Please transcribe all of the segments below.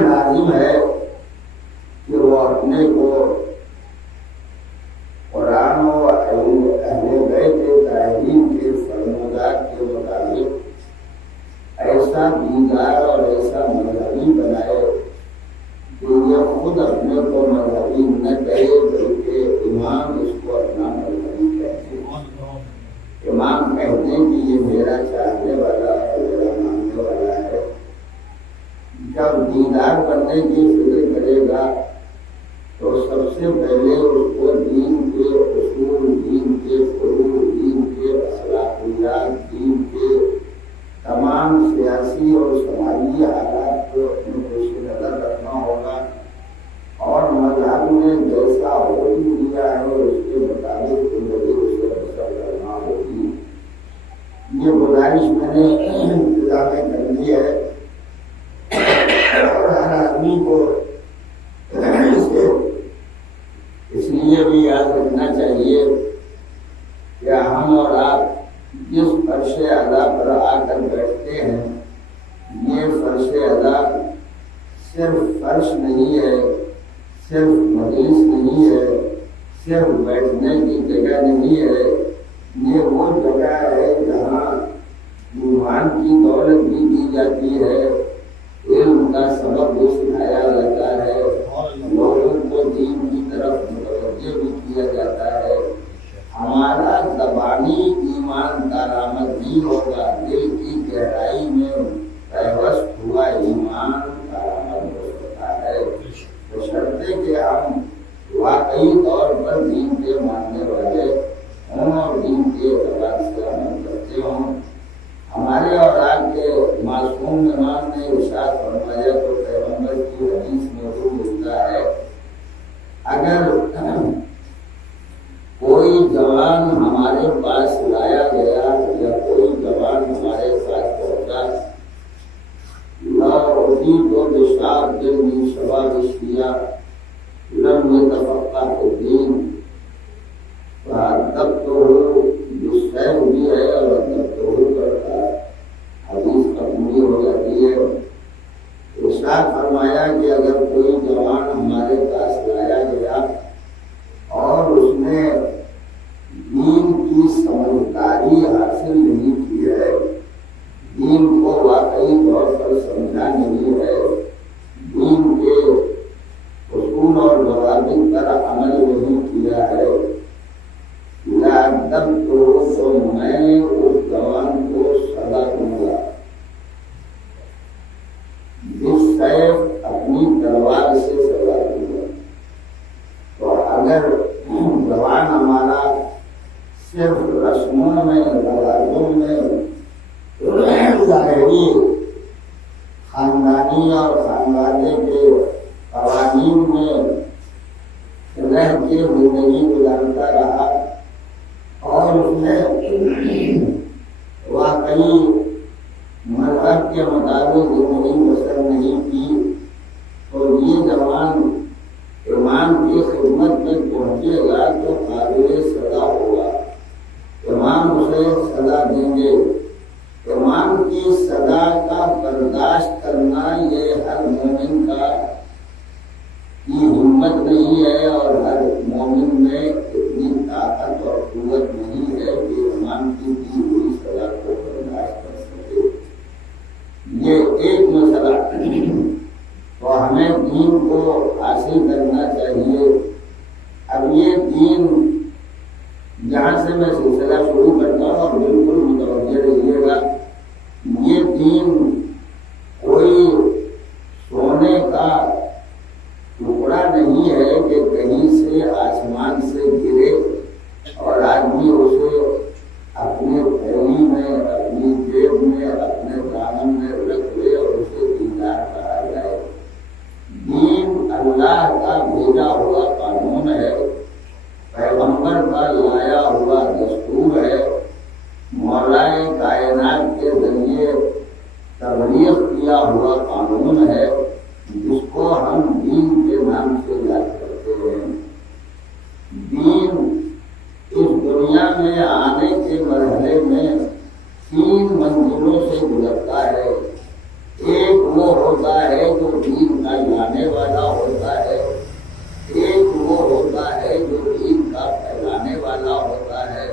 لازم ہے کرنے کی فکر کرے گا تو سب سے پہلے اس کو دین کے اصول، دین کے فروع، دین کے اخلاقیات، دین کے تمام سیاسی اور سماجی حالات کو اپنے پیش نظر رکھنا ہوگا، اور مذہب نے جیسا حکم دیا ہے اس کے مطابق زندگی اسے بسر کرنا ہوگی۔ یہ گزارش میں نے ابتدا میں کر دی ہے، اور ہر آدمی کو اس لیے بھی یاد رکھنا چاہیے کہ ہم اور آپ جس فرش ادا پر آ کر بیٹھتے ہیں، یہ فرش ادا صرف فرش نہیں ہے، صرف مجلس نہیں ہے، صرف بیٹھنے کی جگہ نہیں ہے، یہ وہ جگہ ہے جہاں ایمان کی دولت بھی دی جاتی ہے، علم کا سبق بھی سکھایا جاتا ہے، لوگوں کو دین کی طرف متوجہ بھی کیا جاتا ہے۔ ہمارا زبانی ایمان کارآمد نہیں ہوگا، دل کی گہرائی میں پیوست ہوا ایمان کارآمد ہو سکتا ہے، بشرطے کہ ہم واقعی طور پر دین کے ماننے والے ہوں اور دین کے اعتبار سے عمل کرتے ہوں۔ ہمارے اور آپ کے معصوم امام نے ارشاد فرمایا تو پیغمبر کی حدیث میں وہ ملتا ہے، اگر کوئی جوان ہمارے پاس لایا گیا یا کوئی جوان ہمارے پاس پہنچا، تو بشار دل میں شباب اشیا لم يتفقه في الدين، فأدبته بالسيف بھی ہے اور ادبته کرتا حدیث قبولی ہو جاتی ہے۔ ارشاد فرمایا کہ اگر کوئی جوان ہمارے پاس لایا گیا اور اس نے دین کی سمجھداری حاصل نہیں کی ہے، دین کو واقعی طور پر سمجھا نہیں ہے، دین کے اصول اور ضوابط پر عمل نہیں کیا ہے، تو میں اس جوان کو سزا دوں گا، جس سیف اپنی تلوار سے سزا دوں گا۔ تو اگر جوان ہمارا صرف رسموں میں، رواجوں میں، ظاہری خاندانی اور خانوادے کے قوانین میں رہ کے زندگی گزارتا رہا اور اس نے واقعی مذہب کے مطابق زندگی بسر نہیں کی، تو یہ جوان امام کی خدمت میں پہنچے گا تو قابل سزا ہوگا، امام اسے سزا دیں گے۔ امام کی سزا کا برداشت کرنا یہ ہر مومن کی ہمت نہیں ہے، اور ہر مومن میں اتنی طاقت اور قوت نہیں ہے کہ امام کی دی ہوئی سزا کو برداشت کر سکے۔ یہ ایک مسئلہ، تو ہمیں دین کو حاصل کرنا چاہیے۔ اب یہ دین جہاں سے میں سلسلہ شروع کرتا ہوں اور بالکل متوجہ رہیے گا، یہ دین کوئی سونے کا ٹکڑا نہیں ہے کہ کہیں سے آسمان سے گرے اور آدمی اسے اپنے تھیلی میں، اپنی جیب میں، اپنے دامن میں رکھ لے اور اسے دیندار کہا جائے۔ دین اللہ کا بھیجا ہوا قانون ہے، پیغمبر کا لایا ہوا دستور ہے، مولائے کائنات کے ذریعے تبلیغ کیا ہوا قانون ہے، جس کو ہم دین کے نام سے یاد کرتے ہیں۔ دین اس دنیا میں آنے کے مرحلے میں 3 منزلوں سے گزرتا ہے۔ ایک وہ ہوتا ہے جو دین کا لانے والا ہوتا ہے، ایک وہ ہوتا ہے جو دین کا پھیلانے والا ہوتا ہے،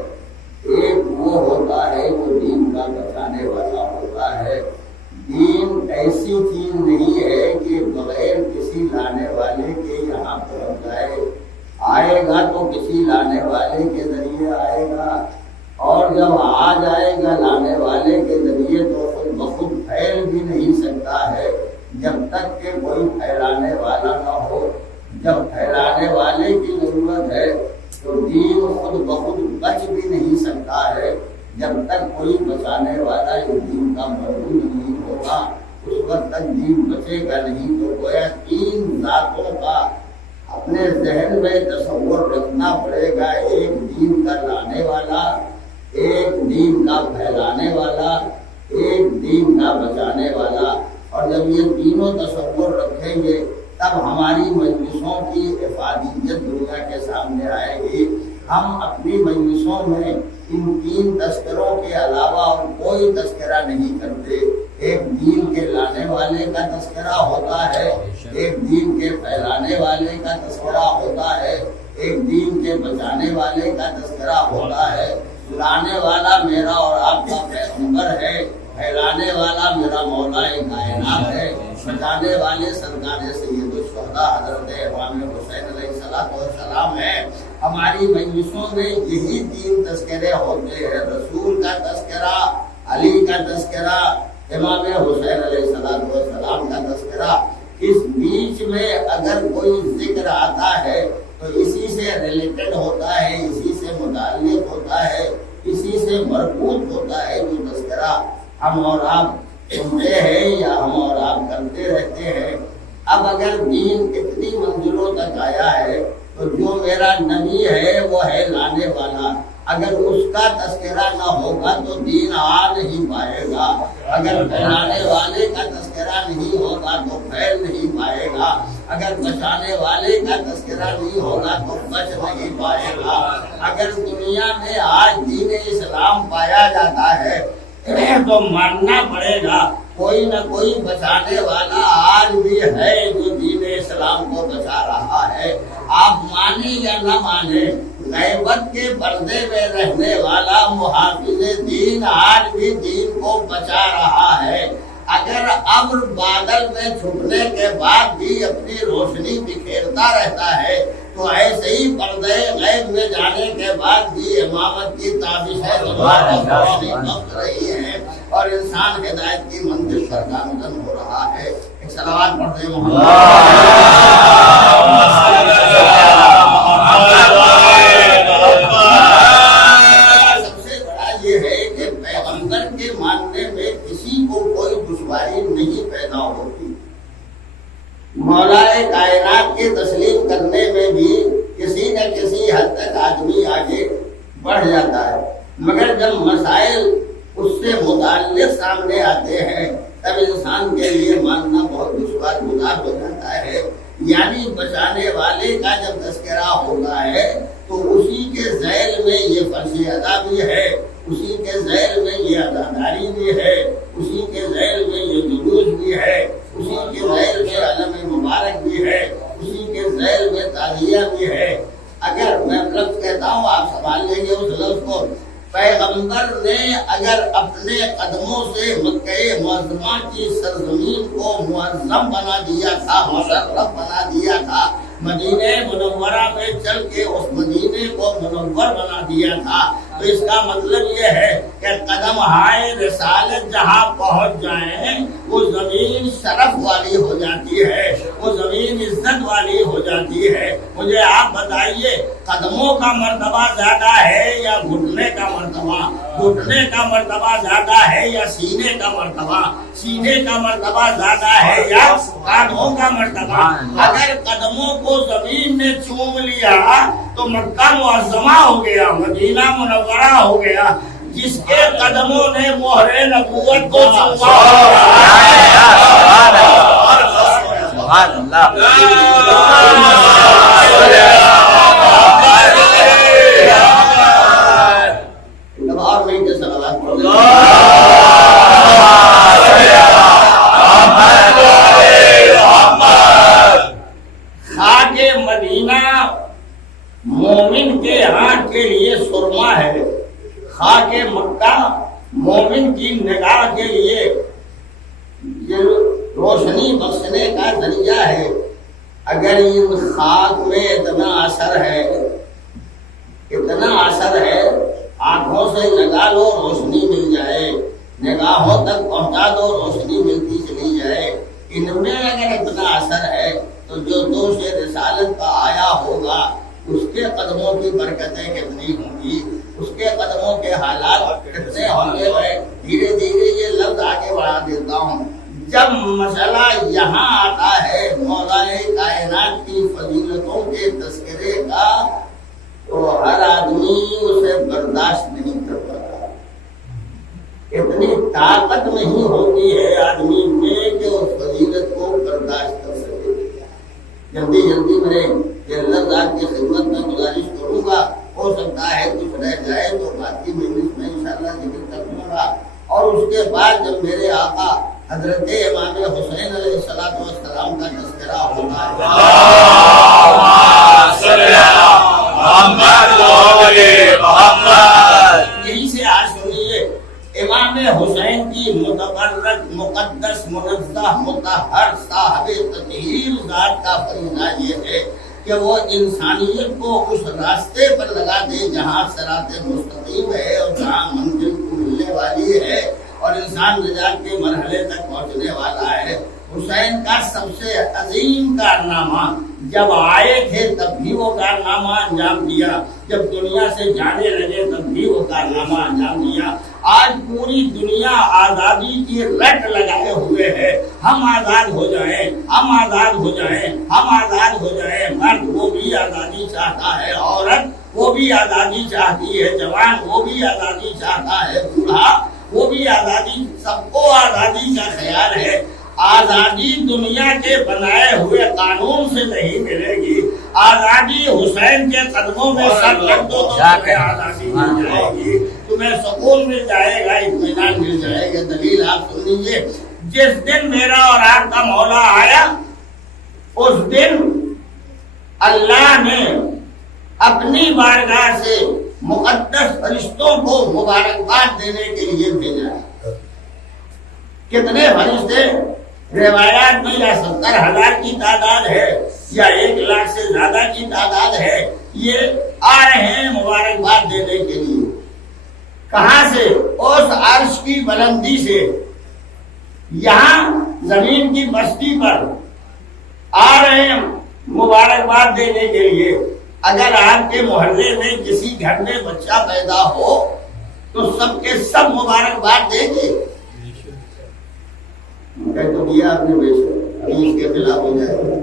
ایک وہ ہوتا ہے جو دین کا بچانے والا ہوتا ہے۔ دین ایسی چیز نہیں ہے کہ بغیر کسی لانے والے کے یہاں پہنچ جائے، آئے گا تو کسی لانے والے کے ذریعے آئے گا، اور جب آ جائے گا لانے والے کے ذریعے تو خود بخود پھیل بھی نہیں سکتا ہے، جب تک کہ کوئی پھیلانے والا نہ ہو۔ جب پھیلانے والے کی ضرورت ہے تو دین خود بخود بچ بھی نہیں سکتا ہے۔ جب تک کوئی بچانے والا اس دین کا موجود نہیں ہوگا اس وقت تک دین بچے گا نہیں۔ تو گویا تین ذاتوں کا اپنے ذہن میں تصور رکھنا پڑے گا، ایک دین کا لانے والا، ایک دین کا پھیلانے والا، ایک دین کا بچانے والا۔ اور جب یہ تینوں تصور رکھیں گے تب ہماری مجلسوں کی افادیت دنیا کے سامنے آئے گی۔ ہم اپنی مجلسوں میں ان تین تذکروں کے علاوہ اور کوئی تذکرہ نہیں کرتے۔ ایک دین کے لانے والے کا تذکرہ ہوتا ہے، ایک دین کے پھیلانے والے کا تذکرہ ہوتا ہے، ایک دین کے بچانے والے کا تذکرہ ہوتا ہے۔ لانے والا میرا اور آپ کا پیغمبر ہے، پھیلانے والا میرا مولا کائنات ہے، بچانے والے سرکار سید الشہداء حضرت امام حسین علیہ السلام ہے۔ ہماری مجلسوں میں یہی تین تذکرے ہوتے ہیں، رسول کا تذکرہ، علی کا تذکرہ، امام حسین علیہ السلام کا تذکرہ۔ اس بیچ میں اگر کوئی ذکر آتا ہے تو اسی سے ریلیٹڈ ہوتا ہے، اسی سے متعلق ہوتا ہے، اسی سے مربوط ہوتا ہے جو تذکرہ ہم اور آپ سنتے ہیں یا ہم اور آپ کرتے رہتے ہیں۔ اب اگر دین اتنی منزلوں تک آیا ہے تو جو میرا نبی ہے وہ ہے لانے والا، اگر اس کا تذکرہ نہ ہوگا تو دین آ نہیں پائے گا۔ اگر پھیلانے والے کا تذکرہ نہیں ہوگا تو پھیل نہیں پائے گا، اگر بچانے والے کا تذکرہ نہیں ہوگا تو بچ نہیں پائے گا۔ اگر دنیا میں آج دین اسلام پایا جاتا ہے تو ماننا پڑے گا کوئی نہ کوئی بچانے والا آج بھی ہے جو دین اسلام کو بچا رہا ہے۔ آپ مانیں یا نہ مانیں، غیبت کے پردے میں رہنے والا محافظ دین آج بھی دین کو بچا رہا ہے۔ اگر ابر بادل میں چھپنے کے بعد بھی اپنی روشنی بکھیرتا رہتا ہے تو ایسے ہی پردے غیب میں جانے کے بعد بھی امامت کی تابشیں روشنی بخش رہی ہیں اور انسان ہدایت کی منزل پر گامزن ہو رہا ہے۔ ایک صلوات پڑھتے سب سے بڑا یہ ہے کہ پیغمبر کے ماننے میں کسی کو کوئی دشواری نہیں پیدا ہوتی۔ مولا کائنات کی تسلیم کرنے میں بھی کسی نہ کسی حد تک آدمی آگے بڑھ جاتا ہے، مگر جب مسائل اس سے متعلق سامنے آتے ہیں تب انسان کے لیے ماننا بہت دشوار گزار ہو جاتا ہے۔ یعنی بچانے والے کا جب تذکرہ ہوتا ہے تو اسی کے ذیل میں یہ فرض ادا بھی ہے، اسی کے ذیل میں یہ اداداری بھی ہے، اسی کے ذیل میں یہ جلوس بھی ہے، اسی کے ذیل میں علم مبارک بھی ہے، اسی کے ذیل میں تعزیہ بھی ہے۔ اگر میں لفظ کہتا ہوں آپ سنبھال لیں گے اس لفظ کو، پیغمبر نے اگر اپنے قدموں سے مکہ معظمہ کی سرزمین کو معظم بنا دیا تھا، مشرف بنا دیا تھا، مدینہ منورہ میں چل کے اس مدینے کو منور بنا دیا تھا، تو اس کا مطلب یہ ہے کہ قدم ہائے رسالت جہاں پہنچ جائیں وہ زمین شرف والی ہو جاتی ہے، وہ زمین عزت والی ہو جاتی ہے۔ مجھے آپ بتائیے قدموں کا مرتبہ زیادہ ہے یا گھٹنے کا مرتبہ؟ گھٹنے کا مرتبہ زیادہ ہے یا سینے کا مرتبہ؟ سینے کا مرتبہ زیادہ ہے یا کانوں کا مرتبہ؟ اگر قدموں کو زمین نے چوم لیا تو مکہ معظمہ ہو گیا، مدینہ منورہ ہو گیا۔ جس کے قدموں نے مہر نبوت کو چوما، خاک مدینہ مومن کے ہاتھ کے لیے سرما ہے، خاک مکہ مومن کی نگاہ کے لیے یہ روشنی بخشنے کا ذریعہ ہے۔ اگر ان خاک میں اتنا اثر ہے، اتنا اثر ہے، آنکھوں سے لگا لو روشنی مل جائے، نگاہوں تک پہنچا دو روشنی ملتی چلی جائے، ان میں اگر اتنا اثر ہے تو جو دوش رسالت کا آیا ہوگا اس کے قدموں کی برکتیں کتنی ہوں گی، اس کے قدموں کے حالات کتنے ہوں گے۔ میں دھیرے دھیرے یہ لفظ آگے بڑھا دیتا ہوں۔ جب مسئلہ یہاں آتا ہے مولا کائنات کی فضیلتوں کے تذکرے کا، تو ہر آدمی اسے برداشت نہیں کر پاتا۔ اتنی طاقت نہیں ہوتی ہے آدمی میں کہ اس فضیلت کو برداشت کر سکے۔ جلدی جلدی میں اللہ تعالیٰ کی خدمت میں گزارش کروں گا، ہو سکتا ہے کچھ رہ جائے تو باقی مجلس میں انشاءاللہ ذکر کر دوں گا۔ اور اس کے بعد جب میرے آقا حضرت امام حسین علیہ السلام کا تذکرہ ہوتا ہے، یہی سے آج سنیے امام حسین کی متبرک مقدس منزہ مطہر صاحب تطہیر ذات کا فریضہ یہ ہے کہ وہ انسانیت کو اس راستے پر لگا دے جہاں صراط مستقیم ہے اور جہاں منزل کو ملنے والی ہے اور انسان نجات کے مرحلے تک پہنچنے والا ہے۔ حسین کا سب سے عظیم کارنامہ، جب آئے تھے تب بھی وہ کارنامہ انجام دیا، جب دنیا سے جانے لگے تب بھی وہ کارنامہ انجام دیا۔ آج پوری دنیا آزادی کی رٹ لگائے ہوئے ہے، ہم آزاد ہو جائیں، ہم آزاد ہو جائیں، ہم آزاد ہو جائیں۔ مرد وہ بھی آزادی چاہتا ہے، عورت وہ بھی آزادی چاہتی ہے، جوان وہ بھی آزادی چاہتا ہے، بوڑھا وہ بھی آزادی، سب کو آزادی کا خیال ہے۔ آزادی دنیا کے بنائے ہوئے قانون سے نہیں ملے گی، آزادی حسین کے قدموں میں سر رکھ دو تو تمہیں آزادی مل جائے گی، تمہیں سکون مل جائے گا، اطمینان مل جائے گا۔ دلیل آپ سن لیجیے، جس دن میرا اور آپ کا مولا آیا اس دن اللہ نے اپنی بارگاہ سے مقدس فرشتوں کو مبارکباد دینے کے لیے بھیجا ہے۔ کتنے فرشتے؟ روایات میں یا 70,000 کی تعداد ہے یا 1,00,000 سے زیادہ کی تعداد ہے، یہ آ رہے ہیں مبارکباد دینے کے لیے۔ کہاں سے؟ اس عرش کی بلندی سے، یہاں زمین کی بستی پر آ رہے ہیں مبارکباد دینے کے لیے۔ اگر آپ کے محلے میں کسی گھر میں بچہ پیدا ہو تو سب کے سب مبارکباد دیں گے؟ تو دیا آپ نے، بے شک ابھی اس کے خلاف ہو جائے گا۔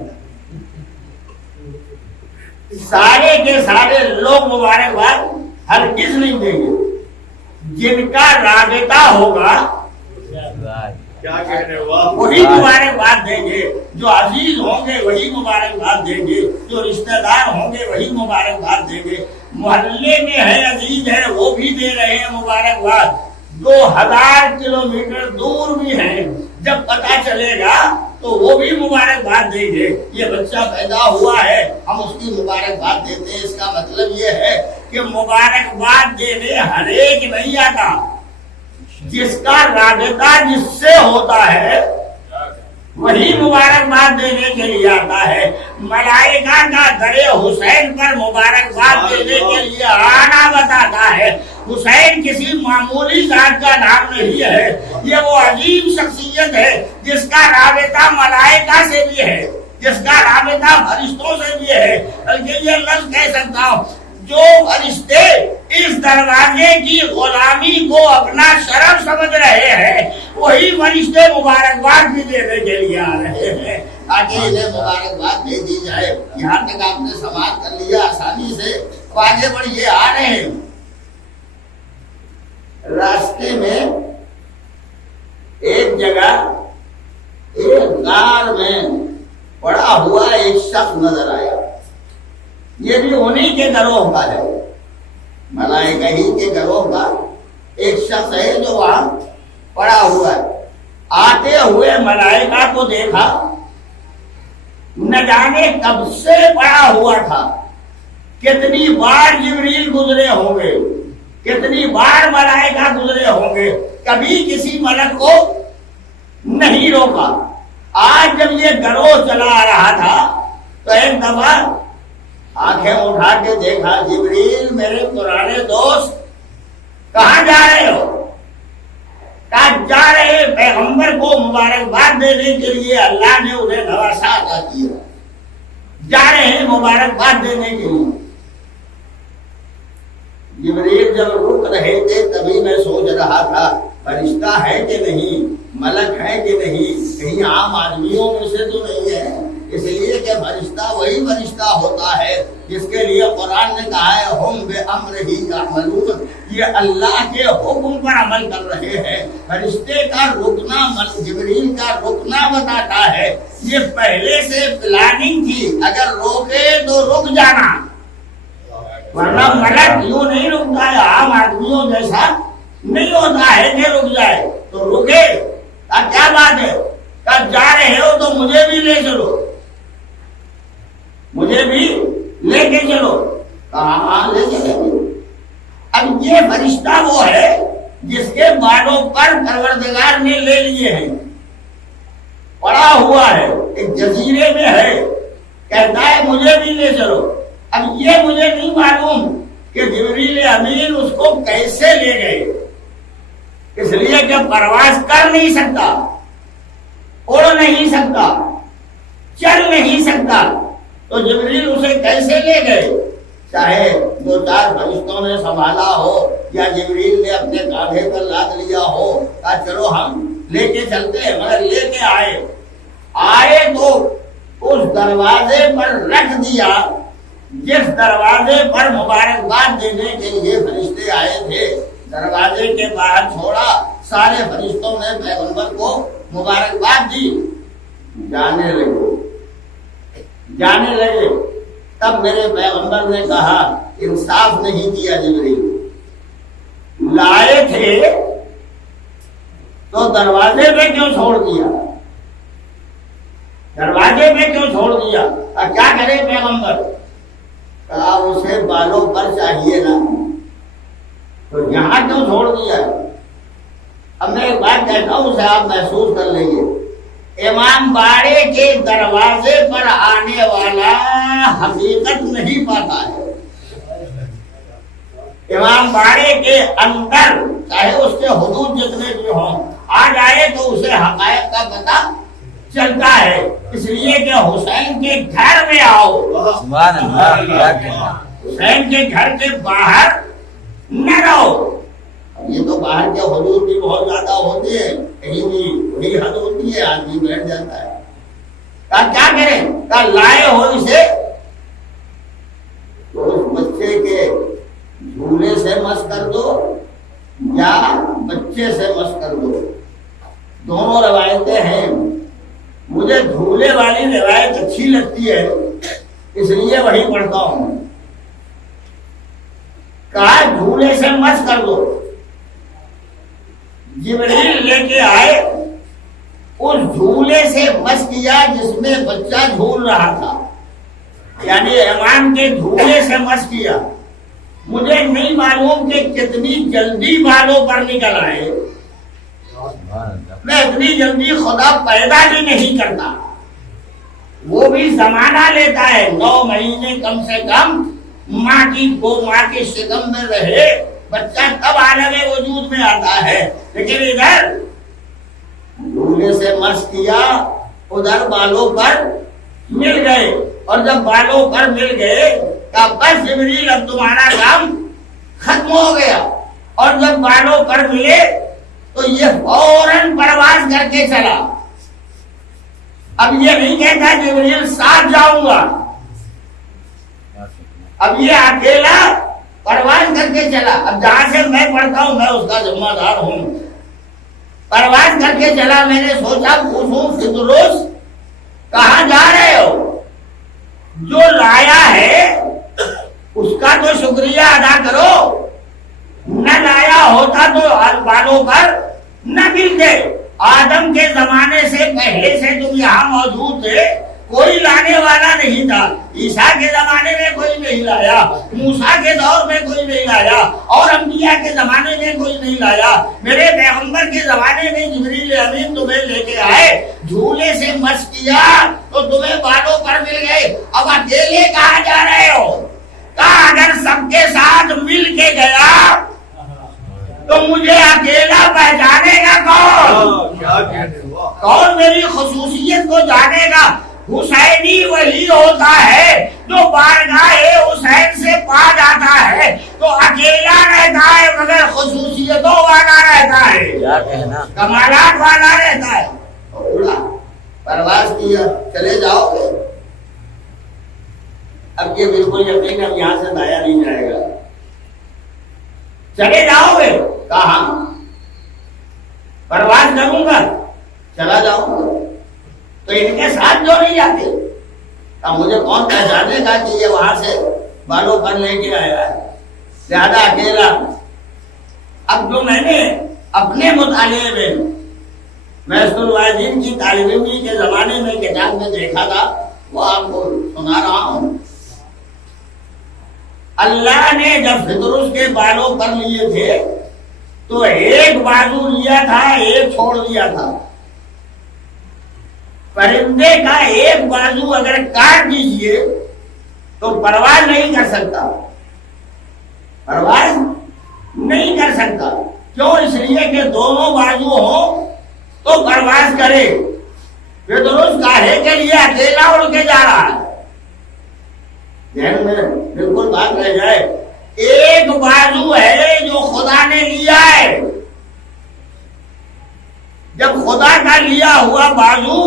سارے کے سارے لوگ مبارکباد ہرگز نہیں دیں گے۔ جن کا رابطہ ہوگا وہی مبارکباد دیں گے، جو عزیز ہوں گے وہی مبارکباد دیں گے، جو رشتہ دار ہوں گے وہی مبارکباد دیں گے۔ محلے میں ہے عزیز ہے وہ بھی دے رہے ہیں مبارکباد، 2000 کلومیٹر دور بھی ہیں، جب پتہ چلے گا تو وہ بھی مبارکباد دیں گے۔ یہ بچہ پیدا ہوا ہے ہم اس کی مبارکباد دیتے ہیں۔ اس کا مطلب یہ ہے کہ مبارکباد دینے ہر ایک نہیں آتا، جس کا رابطہ جس سے ہوتا ہے وہی مبارکباد دینے کے لیے آتا ہے۔ ملائکہ کا در حسین پر مبارکباد دینے کے لیے آنا بتاتا ہے حسین کسی معمولی ذات کا نام نہیں ہے، یہ وہ عظیم شخصیت ہے جس کا رابطہ ملائکہ سے بھی ہے، جس کا رابطہ فرشتوں سے بھی ہے۔ بلکہ یہ لفظ کہہ سکتا ہوں، جو فرشتے اس دروازے کی غلامی کو اپنا شرف سمجھ رہے ہیں وہی فرشتے مبارکباد بھی دینے کے لیے آ رہے ہیں تاکہ انہیں مبارکباد دے دی جائے۔ یہاں تک آپ نے سماعت کر لیا آسانی سے، اب آگے بڑھیے۔ آ رہے ہیں راستے میں ایک جگہ ایک غار میں پڑا ہوا ایک شخص نظر آیا۔ یہ بھی انہی کے گروہ کا ہے، ملائکہ ہی کے گروہ کا ایک شخص ہے جو وہاں پڑا ہوا ہے۔ آتے ہوئے ملائکہ کو دیکھا، نہ جانے کب سے پڑا ہوا تھا، کتنی بار جبریل گزرے ہوں گے، کتنی بار ملائکہ گزرے ہوں گے، کبھی کسی ملک کو نہیں روکا۔ آج جب یہ گروہ چلا آ رہا تھا تو ایک دفعہ آنکھیں اٹھا کے دیکھا، جبریل میرے پرانے دوست کہاں جا رہے ہو؟ جا رہے پیغمبر کو مبارکباد دینے کے لیے اللہ نے انہیں نواسا عطا کیا، جا رہے ہیں مبارکباد دینے کے لیے۔ جبریل جب رک رہے تھے تبھی میں سوچ رہا تھا فرشتہ ہے کہ نہیں، ملک ہے کہ نہیں، کہیں عام آدمیوں میں سے تو نہیں ہے، اس لیے کہ فرشتہ وہی فرشتہ ہوتا ہے جس کے لیے قرآن نے کہا ہے ہم بِأَمْرِهِ يَعْمَلُونَ، یہ اللہ کے حکم پر عمل کر رہے ہیں۔ فرشتے کا رکنا، جبریل کا رکنا بتاتا ہے یہ پہلے سے پلاننگ تھی، اگر روکے تو رک جانا، ورنہ ملک یوں نہیں رکتا ہے، عام آدمیوں جیسا نہیں ہوتا ہے کہ رک جائے تو رکے۔ کیا بات ہے، جا رہے ہو تو مجھے بھی لے چلو، مجھے بھی لے کے چلو، کہاں لے چلے؟ اب یہ فرشتہ وہ ہے جس کے بالوں پر پروردگار نے لے لیے ہیں، پڑا ہوا ہے ایک جزیرے میں ہے، کہتا ہے مجھے بھی لے چلو۔ اب یہ مجھے نہیں معلوم کہ جبریل امین اس کو کیسے لے گئے، اس لیے کہ پرواز کر نہیں سکتا، اڑ نہیں سکتا، چل نہیں سکتا، تو جبریل اسے کیسے لے گئے؟ چاہے دو چار فرشتوں نے سنبھالا ہو یا جبریل نے اپنے کاندھے پر لاد لیا ہو، کہا چلو ہم لے کے چلتے ہیں، مگر لے کے آئے تو اس دروازے پر رکھ دیا جس دروازے پر مبارکباد دینے کے لیے فرشتے آئے تھے، دروازے کے باہر چھوڑا، سارے فرشتوں نے پیغمبر کو مبارکباد دی، جانے لگے۔ تب میرے پیغمبر نے کہا انصاف نہیں کیا جبریل، لائے تھے تو دروازے پہ کیوں چھوڑ دیا، دروازے پہ کیوں چھوڑ دیا؟ اب کیا کرے پیغمبر؟ کہا اسے بالوں پر چاہیے نا، تو یہاں کیوں چھوڑ دیا؟ اب میں ایک بات کہتا ہوں، اسے آپ محسوس کر لیں گے، امام باڑے کے دروازے پر آنے والا حقیقت نہیں پاتا ہے، امام باڑے کے اندر چاہے اس کے حدود جتنے بھی ہوں آ جائے تو اسے حقائق کا پتہ چلتا ہے، اس لیے کہ حسین کے گھر میں آؤ، حسین کے گھر کے باہر نہ رہو۔ یہ تو باہر کے حدود بھی بہت زیادہ ہوتے ہیں، کہیں بھی وہی حد ہوتی ہے، آدمی بیٹھ جاتا ہے۔ کیا کریں؟ لائے ہو اسے تو اس بچے کے جھولے سے مس کر دو یا بچے سے مس کر دو، دونوں روایتیں ہیں۔ مجھے جھولے والی روایت اچھی لگتی ہے اس لیے وہی پڑھتا ہوں۔ کہا جھولے سے مس کر دو، جبریل لے کے آئے، اس جھولے سے مس کیا جس میں بچہ جھول رہا تھا، یعنی امام کے جھولے سے مس کیا۔ مجھے نہیں معلوم کہ کتنی جلدی بالوں پر نکل آئے، میں اتنی جلدی خدا پیدا بھی نہیں کرتا، وہ بھی زمانہ لیتا ہے، 9 مہینے کم سے کم ماں کے شکم میں رہے، بچہ تب عالم وجود میں آتا ہے۔ لیکن ادھر جھولے سے مس کیا، ادھر بالوں پر مل گئے، اور جب بالوں پر مل گئے تو بس جبریل اب تمہارا کام ختم ہو گیا، اور جب بالوں پر ملے تو یہ فوراً پرواز کر کے چلا۔ اب یہ نہیں کہتا جبریل ساتھ جاؤں گا، اب یہ اکیلا پرواز کر کے چلا۔ اب جہاں سے میں پڑھتا ہوں میں اس کا ذمہ دار ہوں، پرواز کر کے چلا۔ میں نے سوچا پوچھوں فدروس کہاں جا رہے ہو؟ جو لایا ہے اس کا تو شکریہ ادا کرو، نہ لایا ہوتا تو بالوں پر نہ ملتے۔ آدم کے زمانے سے پہلے سے تم یہاں موجود تھے، کوئی لانے والا نہیں تھا۔ عیسیٰ کے زمانے میں کوئی نہیں لایا، موسیٰ کے دور میں کوئی نہیں لایا، اور انبیاء کے زمانے میں کوئی نہیں لایا۔ میرے پیغمبر کے زمانے میں جبریل امین تمہیں لے کے آئے، جھولے سے مس کیا تو تمہیں بالوں پر مل گئے۔ اب اکیلے کہاں جا رہے ہو؟ کہا اگر سب کے ساتھ مل کے گیا تو مجھے اکیلا پہچانے گا کون میری خصوصیت کو جانے گا؟ حسینی وہی ہوتا ہے جو بارگاہ حسین سے پا جاتا ہے تو اکیلا رہتا ہے مگر خصوصیتوں والا رہتا ہے، کیا کہنا، کمالات والا رہتا ہے۔ اڑا پرواز کیا، چلے جاؤ گے، اب یہ بالکل یقین اب یہاں سے دایا نہیں جائے گا۔ چلے جاؤ گے؟ کہاں؟ پرواز کروں گا، چلا جاؤں گا۔ تو ان کے ساتھ جو نہیں جاتے؟ اب مجھے کون پہچانے گا کہ یہ وہاں سے بالوں پر لے کے آیا ہے، زیادہ اکیلا۔ اب جو میں نے اپنے مطالعے میں محسن الواجدین کی طالب علمی کے زمانے میں کتاب میں دیکھا تھا وہ آپ کو سنا رہا ہوں۔ اللہ نے جب فطرس کے بالوں پر لیے تھے تو ایک بازو لیا تھا، ایک چھوڑ دیا تھا۔ پرندے کا ایک بازو اگر کاٹ دیجیے تو پرواز نہیں کر سکتا، پرواز نہیں کر سکتا۔ کیوں؟ اس لیے کہ دونوں بازو ہوں تو پرواز کرے۔ فطرس کاہے کے لیے اکیلا اڑ کے جا رہا ہے؟ ذہن میں بالکل بات رہ جائے، ایک بازو ہے جو خدا نے لیا ہے۔ جب خدا کا لیا ہوا بازو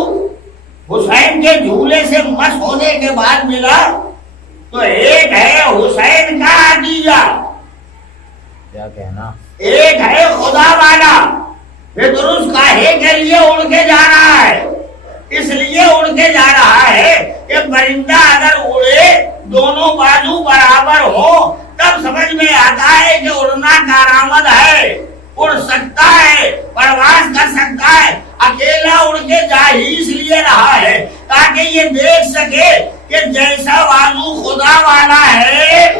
حسین کے جھولے سے مس ہونے کے بعد ملا تو ایک ہے حسین کا عطیہ، کیا کہنا، ایک ہے خدا والا۔ فطرس کاہے کے لیے اڑ کے جا رہا ہے؟ اس لیے اڑ کے جا رہا ہے کہ پرندہ اگر اڑے دونوں بازو برابر ہو تب سمجھ میں آتا ہے کہ اڑنا کارآمد ہے، اڑ سکتا ہے، پرواز کر سکتا ہے۔ اکیلا اڑ کے جا ہی اس لیے رہا ہے تاکہ یہ دیکھ سکے کہ جیسا بازو خدا والا ہے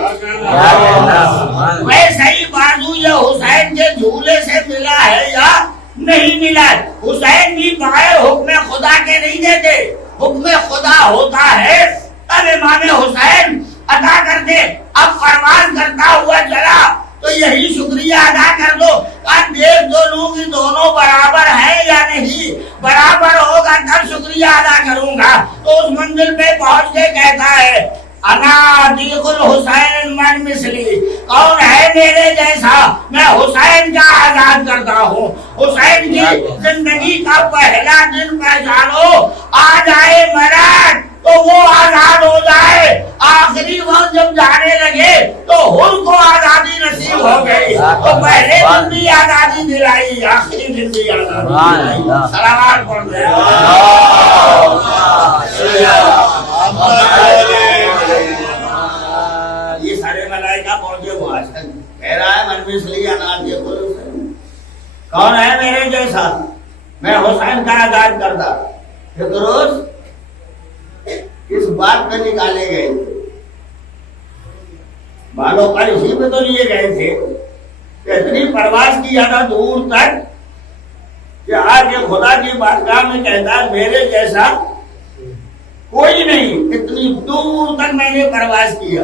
ویسا ہی بازو یہ حسین کے جھولے سے ملا ہے یا نہیں ملا۔ حسین بھی بغیر حکم خدا کے نہیں دیتے، حکم خدا ہوتا ہے تب امام حسین عطا کرتے۔ اب پرواز کرتا ہوا چلا تو یہی شکریہ ادا کر دو، دیکھ دو لوں کہ دونوں برابر ہیں یا نہیں، برابر ہوگا تب شکریہ ادا کروں گا۔ تو اس منزل پہ پہنچ کے کہتا ہے انا عتیق الحسین من مثلی، کون ہے میرے جیسا؟ میں حسین کا آزاد کرتا ہوں۔ حسین کی زندگی کا پہلا دن پہچانو، آ جائے مراد تو وہ آزاد ہو جائے، آخری وقت جب جانے لگے تو حر کو آزادی نصیب ہو گئی، تو پہلے دن بھی آزادی دلائی، آخری دن بھی آزادی دلائی۔ سلامات پڑھ دیں۔ یہ سارے ملائکہ پہنچے وہاں سے کہہ رہا ہے من مثلی انا عتیق الحسین، کون ہے میرے جیسا؟ میں حسین کا آزاد کرتا۔ فطرس کس بات پہ نکالے گئے تھے؟ بالوں پر اسی پہ تو لیے گئے تھے کہ اتنی پرواز کی زیادہ دور تک کہ آج یہ خدا کی بارگاہ میں کہتا ہے میرے جیسا کوئی نہیں، اتنی دور تک میں نے پرواز کیا۔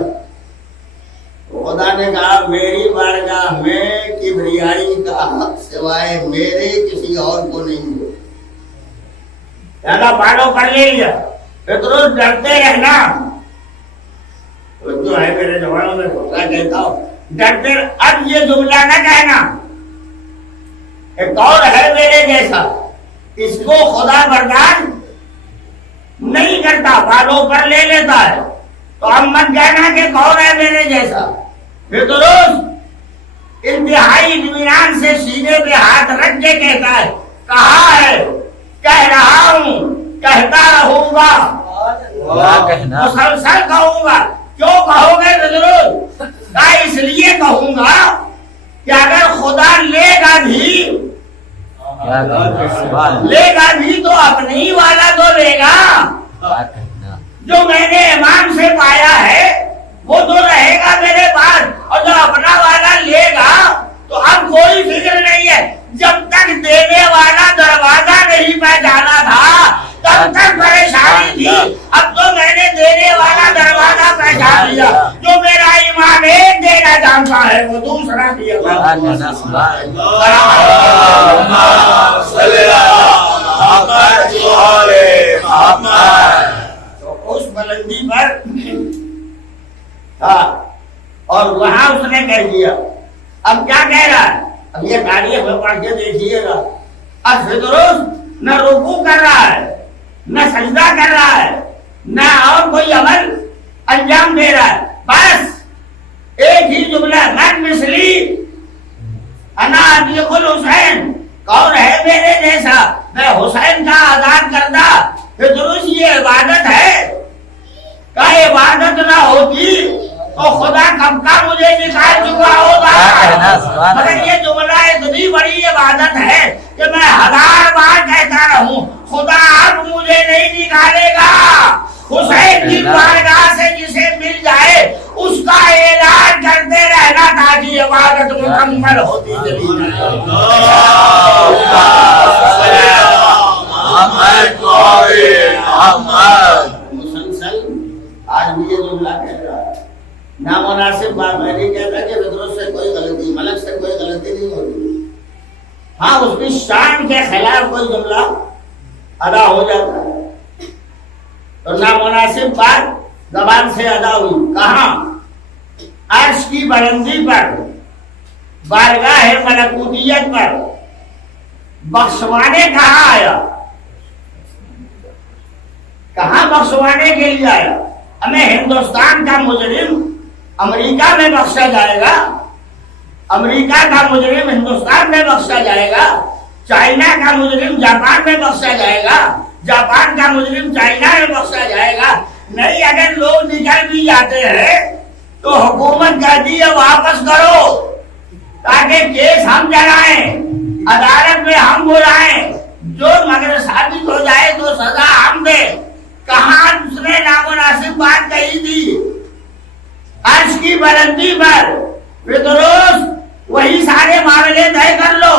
خدا نے کہا میری بارگاہ میں کبریائی کا حق سوائے میرے کسی اور کو نہیں ہے۔ زیادہ بالوں پر لے لیا۔ فطرس ڈرتے رہنا، جو ہے میرے جوانوں میں خدا کہتا ہوں ڈرتے۔ اب یہ جملہ نہ کہنا ایک اور ہے میرے جیسا، اس کو خدا برداشت نہیں کرتا، بالوں پر لے لیتا ہے۔ تو اب مت کہنا کہ کون ہے میرے جیسا۔ فطرس انتہائی اطمینان سے سینے پہ ہاتھ رکھ کے کہتا ہے کہا ہے، کہہ رہا ہوں، کہتا رہوں گا، مسلسل کہوں گا۔ کیوں کہو گے فطرس؟ اس لیے کہوں گا کہ اگر خدا لے گا بھی تو اپنے ہی والا تو لے گا۔ جو میں نے امام سے پایا ہے وہ تو رہے گا میرے پاس، اور جو اپنا والا لے گا تو اب کوئی فکر نہیں ہے۔ جب تک دینے والا دروازہ نہیں پہچانا تھا تب تک پریشانی تھی، اب تو میں نے دینے والا دروازہ پہچان لیا۔ جو میرا امام ایک دینا جانتا ہے وہ دوسرا دیا۔ تو اس بلندی پر تھا اور وہاں اس نے کہہ دیا. اب کیا کہہ رہا ہے؟ اب یہ تاریخ میں پڑھ کے دیکھیے گا. اب درست نہ رکوع کر رہا ہے، نہ سجدہ کر رہا ہے، نہ اور کوئی عمل انجام دے رہا ہے. بس ایک ہی جملہ، من مثلی انا عتیق الحسین، کون ہے میرے جیسا، میں حسین کا آزاد کردہ. پھر درست یہ عبادت ہے. کہ عبادت نہ ہوتی تو خدا کب کا مجھے نکال چکا ہوگا. مگر یہ جملہ اتنی بڑی عبادت ہے کہ میں 1000 بار کہتا رہوں، خدا اب مجھے نہیں نکالے گا. حسین کی بارگاہ سے جسے مل جائے اس کا اعلان کرتے رہنا تاکہ عبادت مکمل ہوتی چلی جائے. مسلسل آج بھی یہ جملہ کہہ رہا ہے. نامناسب بات میں نہیں کہتا کہ بدرس سے کوئی غلطی، ملک سے کوئی غلطی نہیں ہوتی. ہاں اس کی شان کے خلاف کوئی جملہ ادا ہو جاتا ہے تو نامناسب بات زبان سے ادا ہوئی. کہاں؟ عرش کی بلندی پر، بارگاہ ملکوتیت پر. بخشوانے کہاں آیا؟ کہاں بخشوانے کے لیے آیا؟ ہمیں ہندوستان کا مجرم امریکہ میں بخشا جائے گا، امریکہ کا مجرم ہندوستان میں بخشا جائے گا، چائنا کا مجرم جاپان میں بخشا جائے گا، جاپان کا مجرم چائنا میں بخشا جائے گا. نہیں، اگر لوگ نکل بھی جاتے ہیں تو حکومت کہتی ہے واپس کرو تاکہ کیس ہم جلائیں، عدالت میں ہم بلائیں، جو مگر ثابت ہو جائے تو سزا ہم دیں. کہاں اس نے نامناسب بات کہی تھی؟ عرش کی بلندی پر. درست وہی سارے معاملے طے کر لو.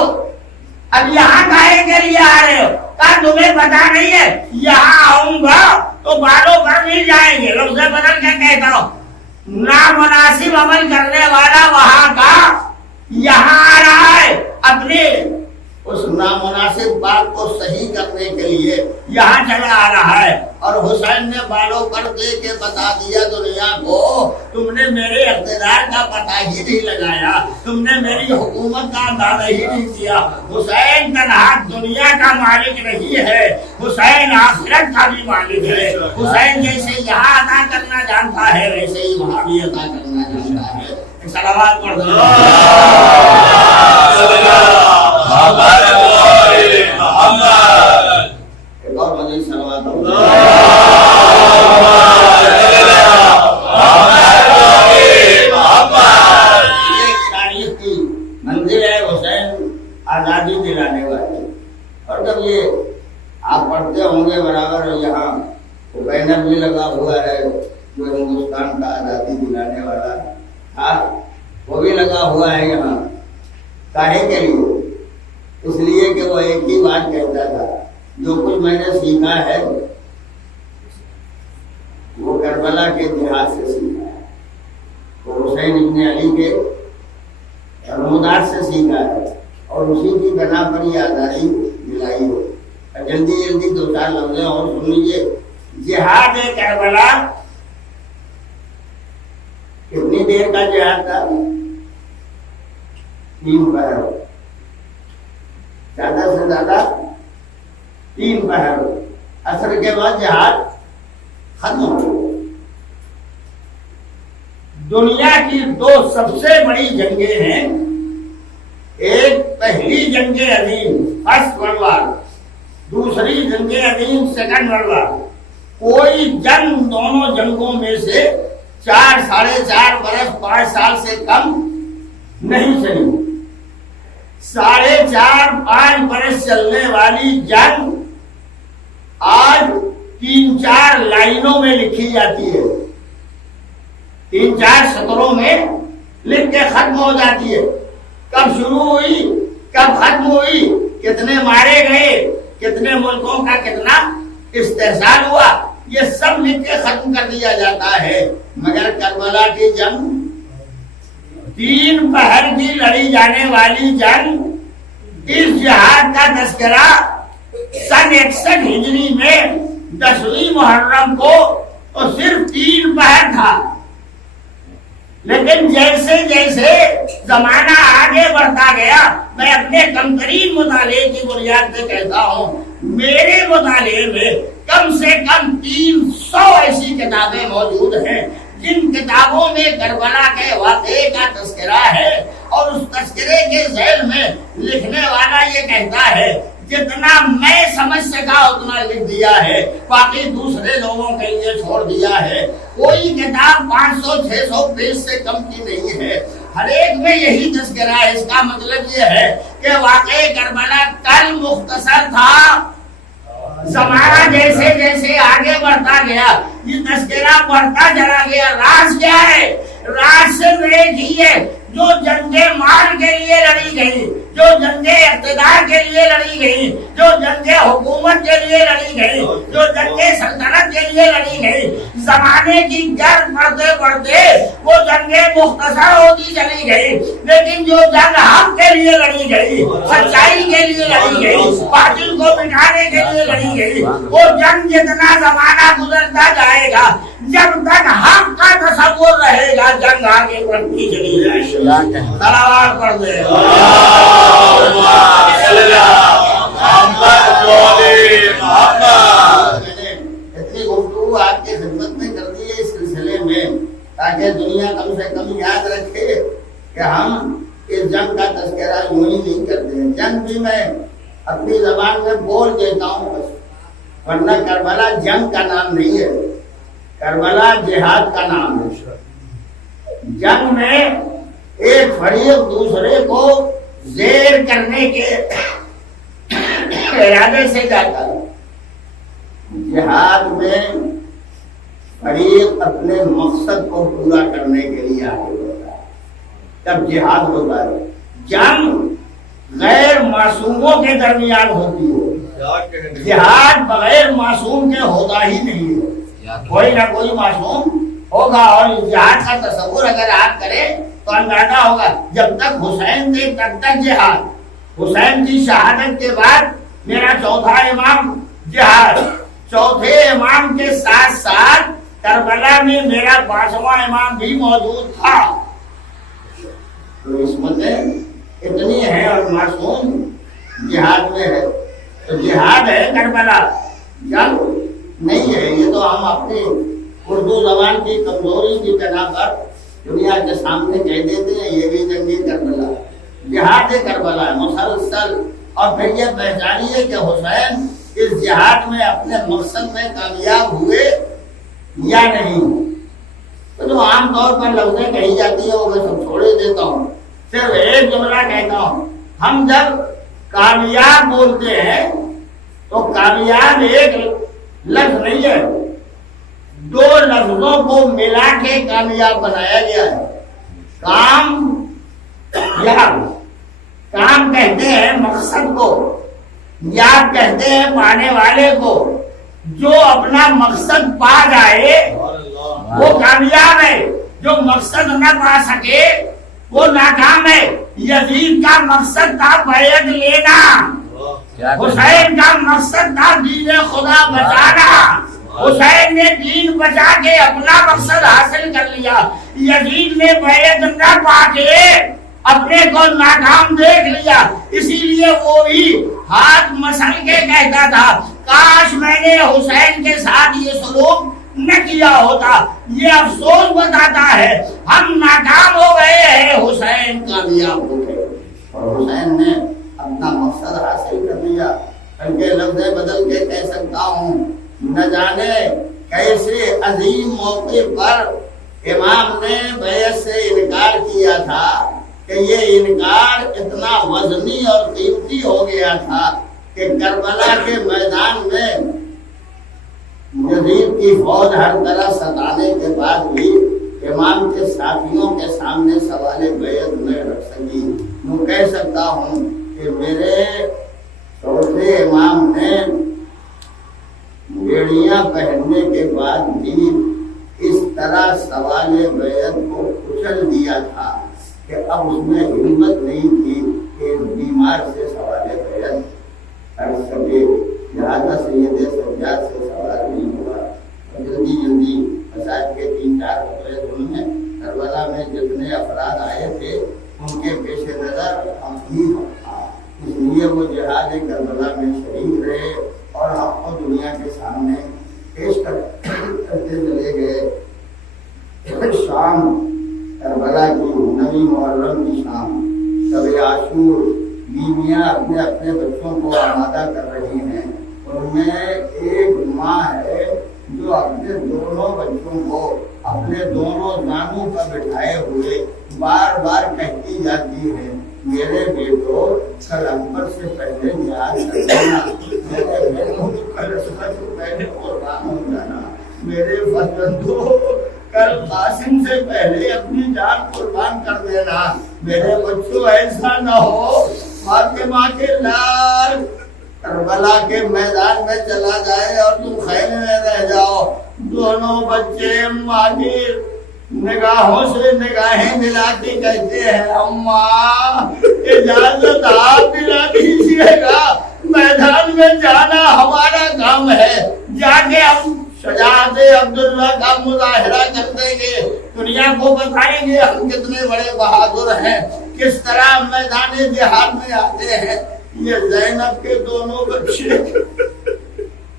اب یہاں کہے کے لیے آ رہے ہو؟ کہا تمہیں پتا نہیں ہے یہاں آؤں گا تو بالوں پر مل جائیں گے. لفظ بدل کے کہتا ہوں، نامناسب عمل کرنے والا وہاں کا یہاں آ رہا ہے اپنے اس نامناسب بات کو صحیح کرنے کے لیے یہاں چلا آ رہا ہے. اور حسین نے بالوں پر دے کے بتا دیا دنیا کو، تم نے میرے اقتدار کا پتہ ہی نہیں لگایا، تم نے میری حکومت کا اندازہ ہی نہیں کیا. حسین تنہا دنیا کا مالک نہیں ہے، حسین آخرت کا بھی مالک ہے. حسین جیسے یہاں عطا کرنا جانتا ہے ویسے ہی وہاں بھی عطا کرنا جانتا ہے. صلوات پڑھ دو. ایک اور مزید صلوات ہو. تاریخ کی منزل ہے حسین آزادی دلانے والی. اور جب یہ آپ پڑھتے ہوں گے برابر یہاں وہ بینر بھی لگا ہوا ہے جو ہندوستان کا آزادی دلانے والا، ہاں وہ بھی لگا ہوا ہے یہاں. کاہے کے لیے؟ اس لیے کہ وہ ایک ہی بات کہتا تھا، جو کچھ میں نے سیکھا ہے وہ کربلا کے جہاد سے سیکھا ہے، وہ حسین ابن علی کے رمودات سے سیکھا ہے، اور اسی کی بنا پر یہ آزادی دلائی ہو. جلدی جلدی 2-4 لفظ اور سن لیجیے. جہاد کربلا کتنی دیر کا جہاد تھا؟ 3 پہر، زیادہ سے زیادہ 3 پہر. عصر کے بعد جہاد ختم ہو. دنیا کی 2 سب سے بڑی جنگیں ہیں. ایک پہلی جنگ عظیم فرسٹ ورلڈ وار، دوسری جنگ عظیم سیکنڈ ورلڈ وار. کوئی جنگ دونوں جنگوں میں سے 4 ساڑھے 4 برس 5 سال سے کم نہیں چلی. 4.5 برس چلنے والی جنگ آج 3-4 لائنوں میں لکھی جاتی ہے، 3-4 سطروں میں لکھ کے ختم ہو جاتی ہے. کب شروع ہوئی، کب ختم ہوئی، کتنے مارے گئے، کتنے ملکوں کا کتنا استحصال ہوا، یہ سب لکھ کے ختم کر دیا جاتا ہے. مگر کربلا کی جنگ 3 پہر کی لڑی جانے والی جنگ، اس جہاد کا تذکرہ سن 61 ہجری میں 10ویں محرم کو تو صرف 3 پہر تھا، لیکن جیسے جیسے زمانہ آگے بڑھتا گیا، میں اپنے کم ترین مطالعے کی بنیاد پہ کہتا ہوں، میرے مطالعے میں کم سے کم 300 ایسی کتابیں موجود ہیں جن کتابوں میں کربلا کے واقعے کا تذکرہ ہے، اور اس تذکرے کے ذیل میں لکھنے والا یہ کہتا ہے جتنا میں سمجھ سکا اتنا لکھ دیا ہے، باقی دوسرے لوگوں کے لیے چھوڑ دیا ہے۔ کوئی کتاب 500-600 پیج سے کم کی نہیں ہے، ہر ایک میں یہی تذکرہ ہے۔ اس کا مطلب یہ ہے کہ واقعہ کربلا کل مختصر تھا، زمانہ جیسے جیسے آگے بڑھتا گیا یہ تذکرہ بڑھتا چلا گیا۔ راز کیا ہے؟ راز صرف ایک ہی ہے، جو جنگیں مال کے لیے لڑی گئی، جو جنگیں اقتدار کے لیے لڑی گئی، جو جنگیں حکومت کے لیے لڑی گئی، جو جنگیں سلطنت کے لیے لڑی گئی، زمانے کی جنگ بڑھتے بڑھتے وہ جنگیں مختصر ہوتی چلی گئی، لیکن جو جنگ حق کے لیے لڑی گئی، سچائی کے لیے لڑی گئی، باطل کو مٹانے کے لیے لڑی گئی، وہ جنگ جتنا زمانہ گزرتا جائے گا جب تک حق کا تصور رہے گا جنگ آگے بڑھتی چلی جائے گی۔ صلوات پڑھ دے۔ اتنی گفتگو آپ کی خدمت میں کر دی ہے اس سلسلے میں تاکہ دنیا کم سے کم یاد رکھے کہ ہم اس جنگ کا تذکرہ یوں ہی نہیں کرتے ہیں۔ جنگ بھی میں اپنی زبان میں بول دیتا ہوں بس، ورنہ کربلا جنگ کا نام نہیں ہے، کربلا جہاد کا نام ہے۔ جنگ میں ایک فریق دوسرے کو زیر کرنے کے ارادے سے جاتا ہے، جہاد میں فریق اپنے مقصد کو پورا کرنے کے لیے آگے بڑھتا ہے، تب جہاد ہوتا ہے۔ جنگ غیر معصوموں کے درمیان ہوتی ہے، جہاد بغیر معصوم کے ہوتا ہی نہیں ہے، کوئی نہ کوئی معصوم ہوگا، اور جہاد کا تصور اگر آپ کریں تو اندازہ ہوگا جب تک حسین تھے تب تک جہاد، حسین کی شہادت کے بعد میرا چوتھا امام جہاد، چوتھے امام کے ساتھ ساتھ کربلا میں میرا 5واں امام بھی موجود تھا۔ تو عصمتیں اتنی ہیں اور معصوم جہاد میں ہے، تو جہاد ہے کربلا، جنگ نہیں ہے۔ یہ تو ہم اپنی اردو زبان کی کمزوری کی بنا پر دنیا کے سامنے کہہ دیتے ہیں یہ بھی جنگی کربلا، جہاد کربلا ہے مسلسل۔ اور پھر یہ پہچانیے کہ حسین اس جہاد میں اپنے مقصد میں کامیاب ہوئے یا نہیں۔ تو جو عام طور پر لفظیں کہی جاتی ہیں وہ میں سب چھوڑے دیتا ہوں، صرف ایک جملہ کہتا ہوں۔ ہم جب کامیاب بولتے ہیں تو کامیاب ایک لفظ نہیں ہے، 2 لفظوں کو ملا کے کامیاب بنایا گیا ہے۔ کام کہتے ہیں مقصد کو، یاد کہتے ہیں پانے والے کو۔ جو اپنا مقصد پا جائے وہ کامیاب ہے، جو مقصد نہ پا سکے وہ ناکام ہے۔ یزید کا مقصد تھا بیعت لینا، حسین کا مقصد تھا دین خدا بچانا۔ حسین نے دین بچا کے اپنا مقصد حاصل کر لیا، یزید نے بیعت نہ پا کے اپنے کو ناکام دیکھ لیا، اسی لیے وہ بھی ہاتھ مسل کے کہتا تھا کاش میں نے حسین کے ساتھ یہ سلوک نہ کیا ہوتا۔ یہ افسوس بتاتا ہے ہم ناکام ہو گئے ہیں، حسین کامیاب ہو گئے، اور حسین نے اپنا مقصد حاصل کر لیا۔ بلکہ لفظ بدل کے کہہ سکتا ہوں، نہ جانے کیسے عظیم موقع پر امام نے بیعت سے انکار کیا تھا کہ یہ انکار اتنا وزنی اور قیمتی ہو گیا تھا کہ کربلا کے میدان میں یزید کی فوج ہر طرح ستانے کے بعد بھی امام کے ساتھیوں کے سامنے سوال بیعت میں رکھ سکی۔ میں کہہ سکتا ہوں کہ میرے چوتھے امام نے بیڑیاں پہننے کے بعد بھی اس طرح سوال بیعت کو کچل دیا تھا کہ اب اس میں ہمت نہیں تھی کہ بیمار سے سوال بیعت کر سکے۔ لہٰذا سید سجاد سے سوال نہیں ہوا. جلدی جلدی مسائل کے 3-4 خطرے سنیں. کربلا میں جتنے افراد آئے تھے ان کے پیش نظر ہم ہی تھا، اس لیے وہ جہاد کربلا میں شریک رہے اور ہم کو دنیا کے سامنے پیش کرتے چلے گئے. شام کربلا کی 9 محرم کی شام، شب عاشور، بیویاں اپنے اپنے بچوں کو آمادہ کر رہی ہیں. ان میں ایک ماں ہے جو اپنے دونوں بچوں کو اپنے دونوں زانوں پر بٹھائے ہوئے بار بار کہتی جاتی ہے، میرے بیٹو کل اکبر سے پہلے جہاد کر دینا، میرے بیٹو کل عصمت سے پہلے قربان ہو جانا، میرے فرزندو کل قاسم سے پہلے اپنی جان قربان کر دینا، میرے بچوں ایسا نہ ہو فاطمہ کے لال کربلا کے میدان میں چلا جائے اور تم خیمے میں رہ جاؤ. دونوں بچے اماں کی نگاہوں سے نگاہیں ملا کے کہتے ہیں، اماں اجازت آپ دلا دیجیے گا، میدان میں جانا ہمارا کام ہے، جا کے ہم شجاعت عبداللہ کا مظاہرہ کر دیں گے، دنیا کو بتائیں گے ہم کتنے بڑے بہادر ہیں، کس طرح میدان جہاد میں آتے ہیں. یہ زینب کے دونوں بچے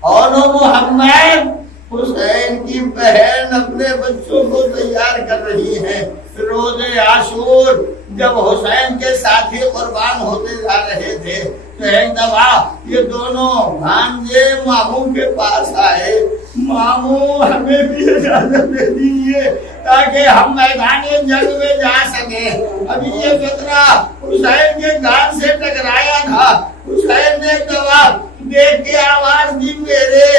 اور محمد حسین کی بہن اپنے بچوں کو تیار کر رہی ہیں. روز عاشور جب حسین کے ساتھی قربان ہوتے جا رہے تھے تو ایک دفعہ یہ دونوں بھانجے ماموں کے پاس آئے، ماموں ہمیں بھی اجازت دے دیجیے تاکہ ہم میدان جنگ میں جا سکیں. ابھی یہ فقرہ حسین کے کان سے ٹکرایا تھا. حسین نے ایک دفعہ دیکھ کے آواز دی، میرے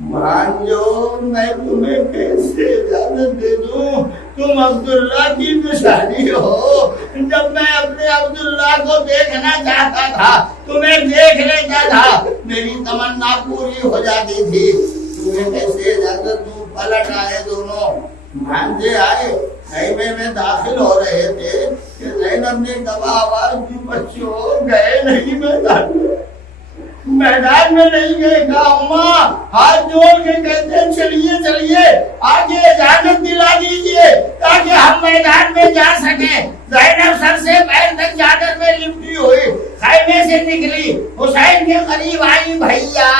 بھانجو میں تمہیں کیسے اجازت دے دوں، تم عبداللہ کی نشانی ہو. جب میں اپنے عبداللہ کو دیکھنا چاہتا تھا تمہیں دیکھ لیتا تھا، میری تمنا پوری ہو جاتی تھی، تمہیں کیسے اجازت دوں. پلٹ آئے دونوں بھانجے، آئے خیمے میں داخل ہو رہے تھے کہ زینب نے دبا آواز دی، بچوں گئے نہیں میدان میں نہیں گئے. کہا اماں ہاتھ جوڑ کے کہتے ہیں چلیے چلیے آگے اجازت دلا دیجیے تاکہ ہم میدان میں جا سکیں. زینب سر سے پیر تک چادر میں لپٹی ہوئی خیمے سے نکلی، حسین کے قریب آئی، بھیا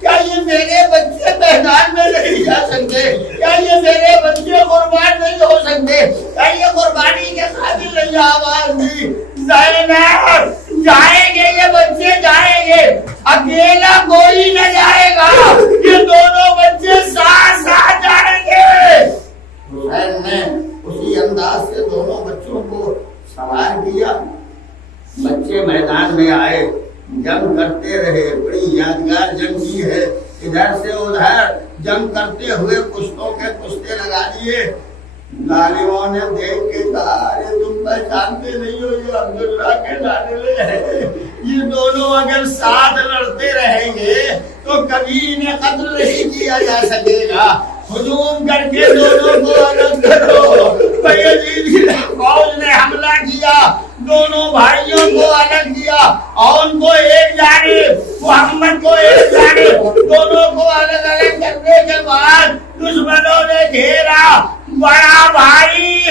کیا یہ میرے بچے میدان میں نہیں جا سکتے، کیا یہ میرے بچے قربان نہیں ہو سکتے، کیا یہ قربانی کے قابل نہیں. آواز دی، زینب جائیں گے یہ بچے جائیں گے، اکیلا کوئی نہ جائے گا، یہ دونوں بچے ساتھ ساتھ جائیں گے. حسین نے اسی انداز سے دونوں بچوں کو سوار کیا. بچے میدان میں آئے، جنگ کرتے رہے، بڑی یادگار جنگ کی ہے. ادھر سے ادھر جنگ کرتے ہوئے کشتوں کے کشتے لگا دیے. ظالموں نے دیکھ کے کہا، ارے تم پہچانتے نہیں ہو یہ عبداللہ کے لاڈلے ہیں، یہ دونوں اگر ساتھ لڑتے رہیں گے تو کبھی انہیں قتل نہیں کیا جا سکے گا. ہجوم کر کے دونوں کو الگ کرو. یزید کی فوج نے حملہ کیا، دونوں بھائیوں کو الگ کیا اور ان کو ایک جانب، محمد کو ایک جانب، دونوں کو الگ الگ کرنے کے بعد دشمنوں نے گھیرا. بڑا بھائی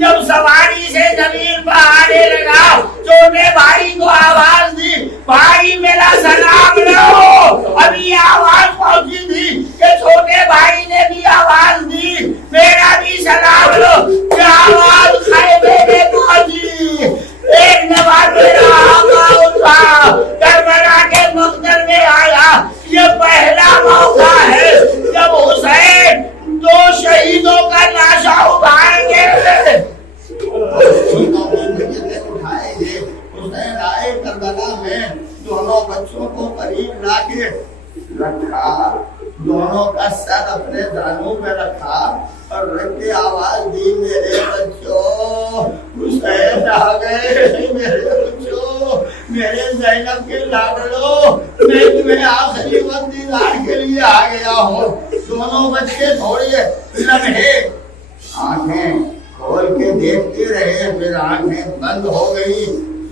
جب سواری سے زمین پر آنے لگا، چھوٹے بھائی کو آواز دی، بھائی میرا سلام لو. ابھی آواز پہنچی تھی کہ چھوٹے بھائی نے بھی آواز دی، میرا بھی سلام لو. کہ آواز خیمے میں پہنچی، ایک نواب میرا آقا اٹھا کربلا کے مقتل میں آیا. یہ پہلا موقع ہے جب حسین دو شہیدوں کا لاشا اٹھائیں گے. اٹھائیں گے. حسین آئے کربلا میں، دونوں بچوں کو قریب لا کے رکھا، دونوں کا سر اپنے دانوں میں رکھا اور رکھ کے آواز دی، میرے بچوں حسین آ گئے، میرے بچوں، میرے زینب کے لاڈلو، میں تمہیں آخری وقت دیدار کے لیے آ گیا ہوں. دونوں بچے تھوڑے لمحے آنکھیں کھول کے دیکھتے رہے، پھر آنکھیں بند ہو گئی.